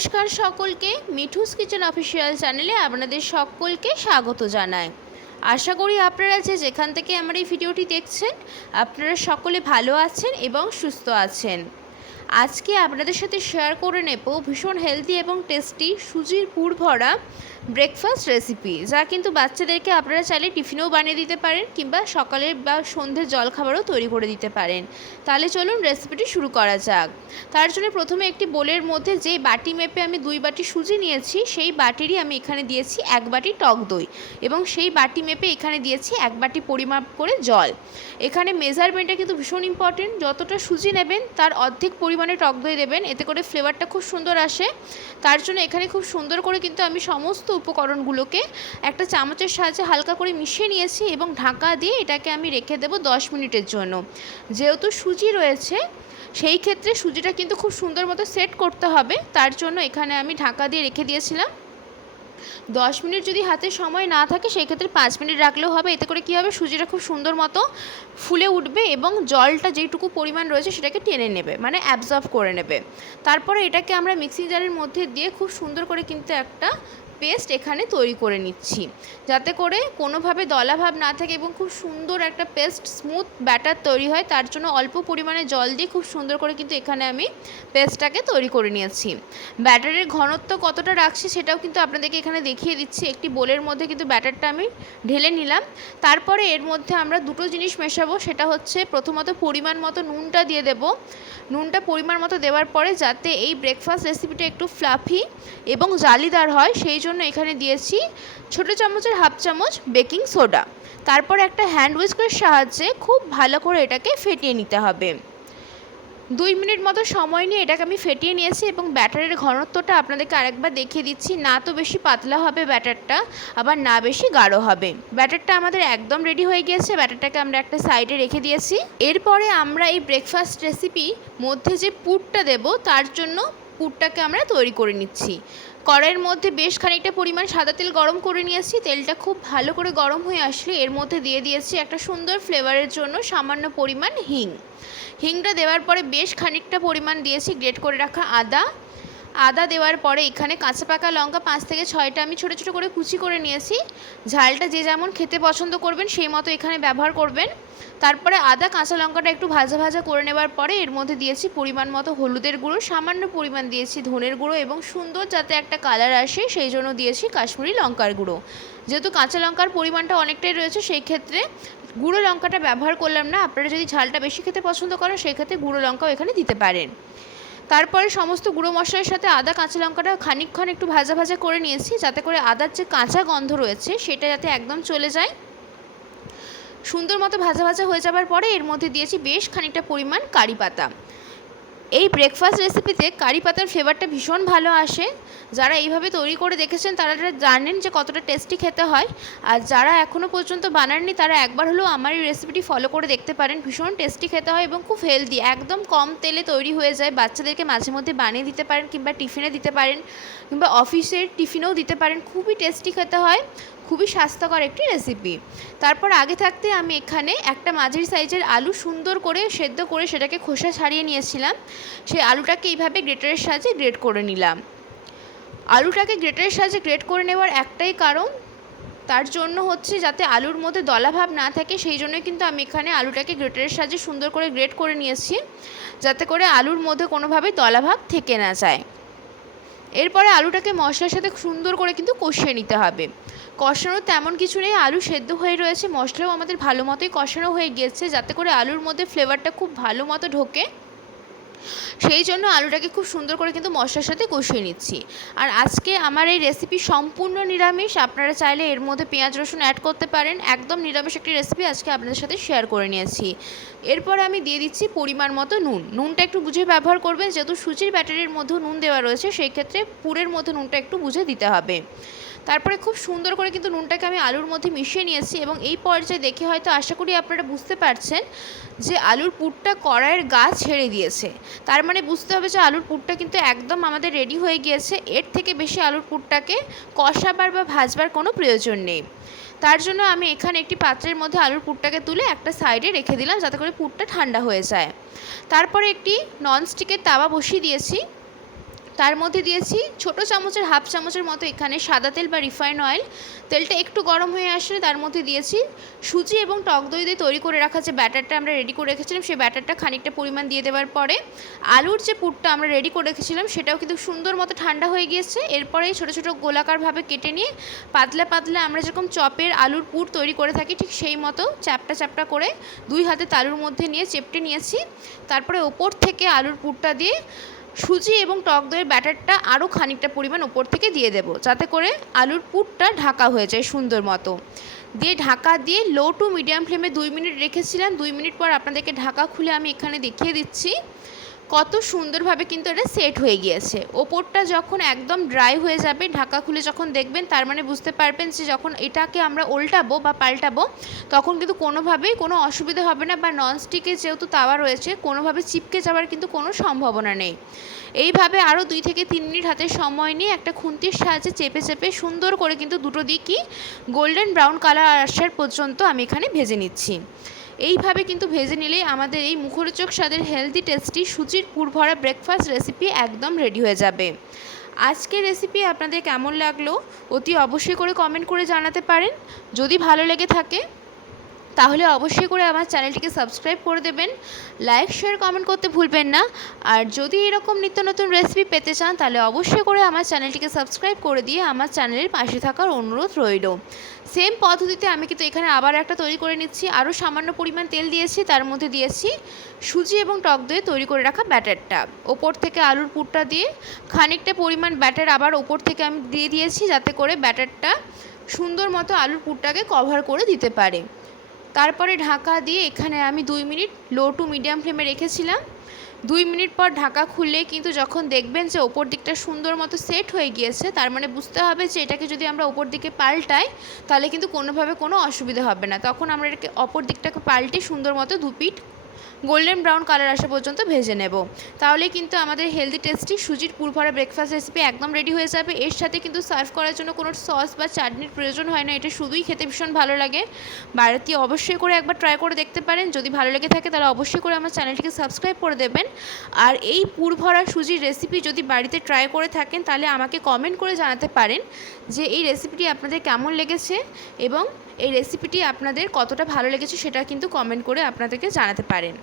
নমস্কার সকলকে, Mithu's kitchen official চ্যানেলে আপনাদের সকলকে স্বাগত জানাই। আশা করি আপনারা যেখান থেকে আমার এই ভিডিওটি দেখছেন আপনারা সকলে ভালো আছেন এবং সুস্থ আছেন। আজকে আপনাদের সাথে শেয়ার করে নেব ভীষণ হেলদি এবং টেস্টি সুজির পুর ভরা ব্রেকফাস্ট রেসিপি, যা কিন্তু বাচ্চাদেরকে আপনারা চাইলে টিফিনেও বানিয়ে দিতে পারেন কিংবা সকালের বা সন্ধ্যের জলখাবারও তৈরি করে দিতে পারেন। তাহলে চলুন রেসিপিটি শুরু করা যাক। তার জন্য প্রথমে একটি বোলের মধ্যে যে বাটি মেপে আমি 2 বাটি সুজি নিয়েছি সেই বাটিরই আমি এখানে দিয়েছি 1 বাটি টক দই এবং সেই বাটি মেপে এখানে দিয়েছি 1 বাটি পরিমাপ করে জল। এখানে মেজারমেন্টটা কিন্তু ভীষণ ইম্পর্টেন্ট, যতটা সুজি নেবেন তার অর্ধেক পরিমাণে টক দই দেবেন, এতে করে ফ্লেভারটা খুব সুন্দর আসে। তার জন্য এখানে খুব সুন্দর করে কিন্তু আমি সমস্ত উপকরণগুলোকে একটা চামচের সাহায্যে হালকা করে মিশিয়ে নিয়েছি এবং ঢাকা দিয়ে এটাকে আমি রেখে দেবো 10 মিনিটের জন্য। যেহেতু সুজি রয়েছে সেই ক্ষেত্রে সুজিটা কিন্তু খুব সুন্দর মতো সেট করতে হবে, তার জন্য এখানে আমি ঢাকা দিয়ে রেখে দিয়েছিলাম 10 মিনিট। যদি হাতে সময় না থাকে সেই ক্ষেত্রে 5 মিনিট রাখলেও হবে। এতে করে কী হবে, সুজিটা খুব সুন্দর মতো ফুলে উঠবে এবং জলটা যেটুকু পরিমাণ রয়েছে সেটাকে টেনে নেবে, মানে অ্যাবজর্ব করে নেবে। তারপরে এটাকে আমরা মিক্সিং জারের মধ্যে দিয়ে খুব সুন্দর করে কিন্তু একটা পেস্ট এখানে তৈরি করে নিচ্ছি, যাতে করে কোনোভাবে দলাভাব না থাকে এবং খুব সুন্দর একটা পেস্ট স্মুথ ব্যাটার তৈরি হয়। তার জন্য অল্প পরিমাণে জল দিয়ে খুব সুন্দর করে কিন্তু এখানে আমি পেস্টটাকে তৈরি করে নিয়েছি। ব্যাটারের ঘনত্ব কতটা রাখছি সেটাও কিন্তু আপনাদেরকে এখানে দেখিয়ে দিচ্ছি। একটি বোলের মধ্যে কিন্তু ব্যাটারটা আমি ঢেলে নিলাম। তারপরে এর মধ্যে আমরা দুটো জিনিস মেশাবো, সেটা হচ্ছে প্রথমত পরিমাণ মতো নুনটা দিয়ে দেব। নুনটা পরিমাণ মতো দেওয়ার পরে যাতে এই ব্রেকফাস্ট রেসিপিটা একটু ফ্লাফি এবং জালিদার হয় সেই জন্য এখানে দিয়েছি ছোটো চামচের হাফ চামচ বেকিং সোডা। তারপর একটা হ্যান্ড হুইস্কের সাহায্যে খুব ভালো করে এটাকে ফেটিয়ে নিতে হবে। 2 মিনিট মতো সময় নিয়ে এটাকে আমি ফেটিয়ে নিয়েছি এবং ব্যাটারের ঘনত্বটা আপনাদেরকে আরেকবার দেখিয়ে দিচ্ছি। না তো বেশি পাতলা হবে ব্যাটারটা, আবার না বেশি গাঢ় হবে। ব্যাটারটা আমাদের একদম রেডি হয়ে গিয়েছে। ব্যাটারটাকে আমরা একটা সাইডে রেখে দিয়েছি। এরপরে আমরা এই ব্রেকফাস্ট রেসিপি মধ্যে যে পুরটা দেব তার জন্য পুরটাকে আমরা তৈরি করে নিচ্ছি। কড়াইয়ের মধ্যে বেশ খানিকটা পরিমাণ সাদা তেল গরম করে নিয়েছি। তেলটা খুব ভালো করে গরম হয়ে আসলে এর মধ্যে দিয়ে দিয়েছি একটা সুন্দর ফ্লেভারের জন্য সামান্য পরিমাণ হিং। হিংটা দেওয়ার পরে বেশ খানিকটা পরিমাণ দিয়েছি গ্রেট করে রাখা আদা দেওয়ার পরে এখানে কাঁচা পাকা লঙ্কা 5 থেকে 6টা আমি ছোটো ছোটো করে কুচি করে নিয়েছি। ঝালটা যে যেমন খেতে পছন্দ করবেন সেই মতো এখানে ব্যবহার করবেন। তারপরে আদা কাঁচা লঙ্কাটা একটু ভাজা ভাজা করে নেবার পরে এর মধ্যে দিয়েছি পরিমাণ মতো হলুদের গুঁড়ো, সামান্য পরিমাণ দিয়েছি ধনের গুঁড়ো এবং সুন্দর যাতে একটা কালার আসে সেই জন্য দিয়েছি কাশ্মীরি লঙ্কার গুঁড়ো। যেহেতু কাঁচা লঙ্কার পরিমাণটা অনেকটাই রয়েছে সেই ক্ষেত্রে গুঁড়ো লঙ্কাটা ব্যবহার করলাম না। আপনারা যদি ঝালটা বেশি খেতে পছন্দ করেন সেই ক্ষেত্রে গুঁড়ো লঙ্কাও এখানে দিতে পারেন। তারপরে সমস্ত গুঁড়ো মশলার সাথে আদা কাঁচা লঙ্কাটা খানিকক্ষণ একটু ভাজা ভাজা করে নিয়েছি, যাতে করে আদার যে কাঁচা গন্ধ রয়েছে সেটা যাতে একদম চলে যায়। সুন্দর মতো ভাজা ভাজা হয়ে যাবার পরে এর মধ্যে দিয়েছি বেশ খানিকটা পরিমাণ কারি পাতা। এই ব্রেকফাস্ট রেসিপিতে কারি পাতার ফ্লেভারটা ভীষণ ভালো আসে। যারা এইভাবে তৈরি করে দেখেছেন তারা জানেন যে কতটা টেস্টি খেতে হয়, আর যারা এখনও পর্যন্ত বানাননি তারা একবার হলেও আমার এই রেসিপিটি ফলো করে দেখতে পারেন। ভীষণ টেস্টি খেতে হয় এবং খুব হেলদি, একদম কম তেলে তৈরি হয়ে যায়। বাচ্চাদেরকে মাঝে মধ্যে বানিয়ে দিতে পারেন কিংবা টিফিনে দিতে পারেন কিংবা অফিসের টিফিনেও দিতে পারেন। খুবই টেস্টি খেতে হয়, খুবই স্বাস্থ্যকর একটি রেসিপি। তারপর আগে থাকতে আমি এখানে একটা মাঝারি সাইজের আলু সুন্দর করে সেদ্ধ করে সেটাকে খোসা ছাড়িয়ে নিয়েছিলাম। সেই আলুটাকে এইভাবে গ্রেটারের সাহায্যে গ্রেট করে নিলাম। আলুটাকে গ্রেটারের সাহায্যে গ্রেট করে নেওয়ার একটাই কারণ, তার জন্য হচ্ছে যাতে আলুর মধ্যে দলাভাব না থাকে, সেই জন্য কিন্তু আমি এখানে আলুটাকে গ্রেটারের সাহায্যে সুন্দর করে গ্রেট করে নিয়েছি, যাতে করে আলুর মধ্যে কোনোভাবে দলাভাব থেকে না যায়। এরপরে আলুটাকে মশলার সাথে সুন্দর করে কিন্তু কষিয়ে নিতে হবে। কষানোর তেমন কিছু নেই, আলু সেদ্ধ হয়ে রয়েছে, মশলাও আমাদের ভালো মতোই কষানো হয়ে গিয়েছে, যাতে করে আলুর মধ্যে ফ্লেভারটা খুব ভালো মতো ঢোকে। সেই জন্য আলুটাকে খুব সুন্দর করে কিন্তু মশলার সাথে কষিয়ে নিচ্ছি। আর আজকে আমার এই রেসিপি সম্পূর্ণ নিরামিষ, আপনারা চাইলে এর মধ্যে পেঁয়াজ রসুন অ্যাড করতে পারেন। একদম নিরামিষ একটি রেসিপি আজকে আপনাদের সাথে শেয়ার করে নিয়েছি। এরপরে আমি দিয়ে দিচ্ছি পরিমাণ মতো নুনটা একটু বুঝে ব্যবহার করবেন, যেহেতু সুজির ব্যাটারের মধ্যেও নুন দেওয়া রয়েছে সেই ক্ষেত্রে পুরের মধ্যে নুনটা একটু বুঝে দিতে হবে। তারপরে খুব সুন্দর করে কিন্তু নুনটাকে আমি আলুর মধ্যে মিশিয়ে নিয়েছি এবং এই পর্যায়ে দেখে হয়তো আশা করি আপনারা বুঝতে পারছেন যে আলুর পুরটা কড়াইয়ের গা ছেড়ে দিয়েছে। তার মানে বুঝতে হবে যে আলুর পুরটা কিন্তু একদম আমাদের রেডি হয়ে গিয়েছে। এর থেকে বেশি আলুর পুরটাকে কষাবার বা ভাজবার কোনো প্রয়োজন নেই। তার জন্য আমি এখানে একটি পাত্রের মধ্যে আলুর পুরটাকে তুলে একটা সাইডে রেখে দিলাম, যাতে করে পুরটা ঠান্ডা হয়ে যায়। তারপরে একটি ননস্টিকের তাওয়া বসিয়ে দিয়েছি। তার মধ্যে দিয়েছি ছোটো চামচের হাফ চামচের মতো এখানে সাদা তেল বা রিফাইন অয়েল। তেলটা একটু গরম হয়ে আসলে তার মধ্যে দিয়েছি সুজি এবং টক দই দিয়ে তৈরি করে রাখা যে ব্যাটারটা আমরা রেডি করে রেখেছিলাম, সেই ব্যাটারটা খানিকটা পরিমাণ দিয়ে দেওয়ার পরে আলুর যে পুরটা আমরা রেডি করে রেখেছিলাম সেটাও কিন্তু সুন্দর মতো ঠান্ডা হয়ে গিয়েছে। এরপরে ছোটো ছোটো গোলাকারভাবে কেটে নিয়ে পাতলা পাতলা আমরা যেরকম চপের আলুর পুর তৈরি করে থাকি ঠিক সেই মতো চ্যাপটা চ্যাপটা করে 2 হাতে তালুর মধ্যে নিয়ে চেপটে নিয়েছি। তারপরে ওপর থেকে আলুর পুরটা দিয়ে সুজি এবং টক দইয়ের ব্যাটারটা আরও খানিকটা পরিমাণ ওপর থেকে দিয়ে দেব, যাতে করে আলুর পুরটা ঢাকা হয়ে যায় সুন্দর মতো। দিয়ে ঢাকা দিয়ে লো টু মিডিয়াম ফ্লেমে 2 মিনিট রেখেছিলাম। 2 মিনিট পর আপনাদেরকে ঢাকা খুলে আমি এখানে দেখিয়ে দিচ্ছি কত সুন্দরভাবে কিন্তু এটা সেট হয়ে গিয়েছে। ওপরটা যখন একদম ড্রাই হয়ে যাবে, ঢাকা খুলে যখন দেখবেন, তার মানে বুঝতে পারবেন যে যখন এটাকে আমরা উল্টাবো বা পাল্টাবো তখন কিন্তু কোনোভাবেই কোনো অসুবিধা হবে না, বা ননস্টিকের যেহেতু তাওয়া রয়েছে কোনোভাবে চিপকে যাওয়ার কিন্তু কোনো সম্ভাবনা নেই। এইভাবে আরও 2 থেকে 3 মিনিট হাতে সময় নিয়ে একটা খুন্তির সাহায্যে চেপে চেপে সুন্দর করে কিন্তু দুটো দিকই গোল্ডেন ব্রাউন কালার আসার পর্যন্ত আমি এখানে ভেজে নিচ্ছি। এইভাবে কিন্তু ভেজে নিলেই আমাদের এই মুখরোচক স্বাদের হেলদি টেস্টি সুজির পুর ভরা ব্রেকফাস্ট রেসিপি একদম রেডি হয়ে যাবে। আজকের রেসিপি আপনাদের কেমন লাগলো অতি অবশ্যই করে কমেন্ট করে জানাতে পারেন। যদি ভালো লেগে থাকে তাহলে অবশ্যই করে আমার চ্যানেলটিকে সাবস্ক্রাইব করে দেবেন, লাইক শেয়ার কমেন্ট করতে ভুলবেন না। আর যদি এরকম নিত্য নতুন রেসিপি পেতে চান তাহলে অবশ্যই করে আমার চ্যানেলটিকে সাবস্ক্রাইব করে দিয়ে আমার চ্যানেলের পাশে থাকার অনুরোধ রইল। সেম পদ্ধতিতে আমি কিন্তু এখানে আবার একটা তৈরি করে নিচ্ছি। আরও সামান্য পরিমাণ তেল দিয়েছি, তার মধ্যে দিয়েছি সুজি এবং টক দই তৈরি করে রাখা ব্যাটারটা। ওপর থেকে আলুর পুরটা দিয়ে খানিকটা পরিমাণ ব্যাটার আবার ওপর থেকে আমি দিয়ে দিয়েছি, যাতে করে ব্যাটারটা সুন্দর মতো আলুর পুরটাকে কভার করে দিতে পারে। তারপরে ঢাকা দিয়ে এখানে আমি 2 মিনিট লো টু মিডিয়াম ফ্লেমে রেখেছিলাম। 2 মিনিট পর ঢাকা খুললে কিন্তু যখন দেখবেন যে ওপর দিকটা সুন্দর মতো সেট হয়ে গিয়েছে, তার মানে বুঝতে হবে যে এটাকে যদি আমরা ওপর দিকে পাল্টাই তাহলে কিন্তু কোনোভাবে কোনো অসুবিধা হবে না। তখন আমরা এটাকে অপর দিকটাকে পাল্টে সুন্দর মতো 2 পিঠ গোল্ডেন ব্রাউন কালার আসা পর্যন্ত ভেজে নেব। তাহলে কিন্তু আমাদের হেলদি টেস্টি সুজির পুর ভরা ব্রেকফাস্ট রেসিপি একদম রেডি হয়ে যাবে। এর সাথে কিন্তু সার্ভ করার জন্য কোনো সস বা চাটনির প্রয়োজন হয় না, এটা শুধুই খেতে ভীষণ ভালো লাগে। বাড়িতে অবশ্যই করে একবার ট্রাই করে দেখতে পারেন। যদি ভালো লেগে থাকে তাহলে অবশ্যই করে আমার চ্যানেলটিকে সাবস্ক্রাইব করে দেবেন। আর এই পুর ভরা সুজির রেসিপি যদি বাড়িতে ট্রাই করে থাকেন তাহলে আমাকে কমেন্ট করে জানাতে পারেন যে এই রেসিপিটি আপনাদের কেমন লেগেছে এবং এই রেসিপিটি আপনাদের কতটা ভালো লেগেছে সেটা কিন্তু কমেন্ট করে আপনাদেরকে জানাতে পারেন।